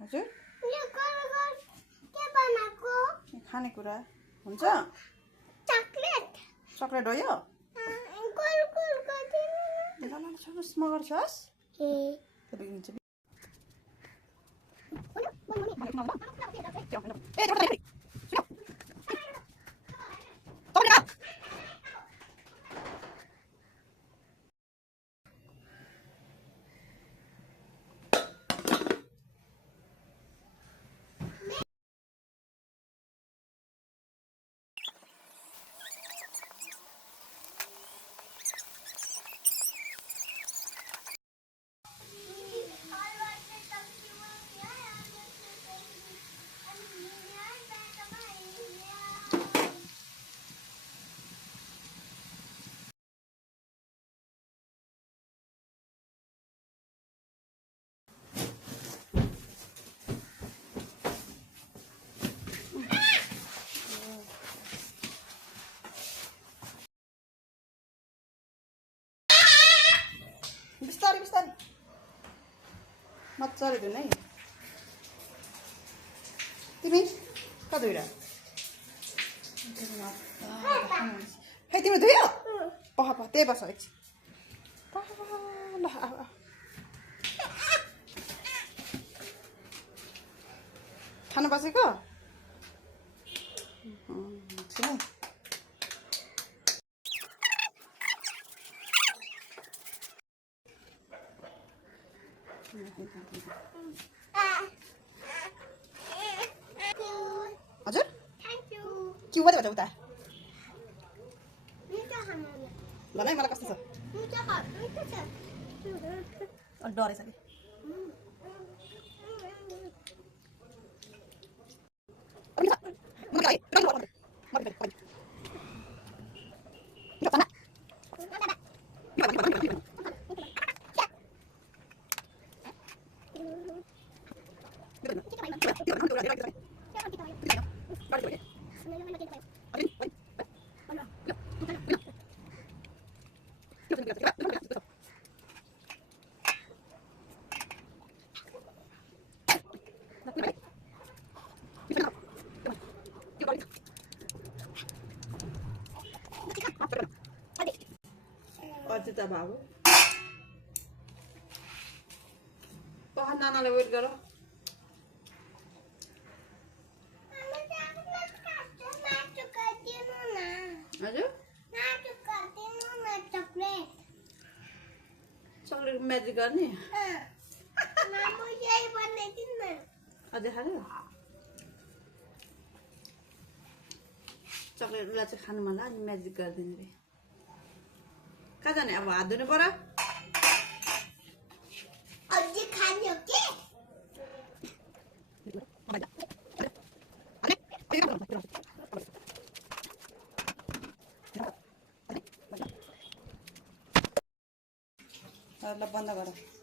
हजुर के बनाएको खानेकुरा हुन्छ चकलेट चकलेट हो यो गोल गोल गरिदिनु ल ल छोड्नुहोस् म गर्छस् ए तपाईँ बिस्तारै बिस्तारै मजाले धुन है तिमी कता धुइरा है तिमी धुयो पह पह त्यही बस एकछिन ल खानु बसेको सुन हजुर के हो त उता ल नै मलाई कस्तो छ डरेछ कि अजिता बाबु पह नानालाई वेट गर हजुर चकलेट म्याजिक गर्ने अझै खायो चकलेटलाई चाहिँ खानु मन लाग्यो म्याजिक गरिदिनु रे कहाँ जाने अब हात धुनु पर्यो अझै खाने हो के ल बन्द गर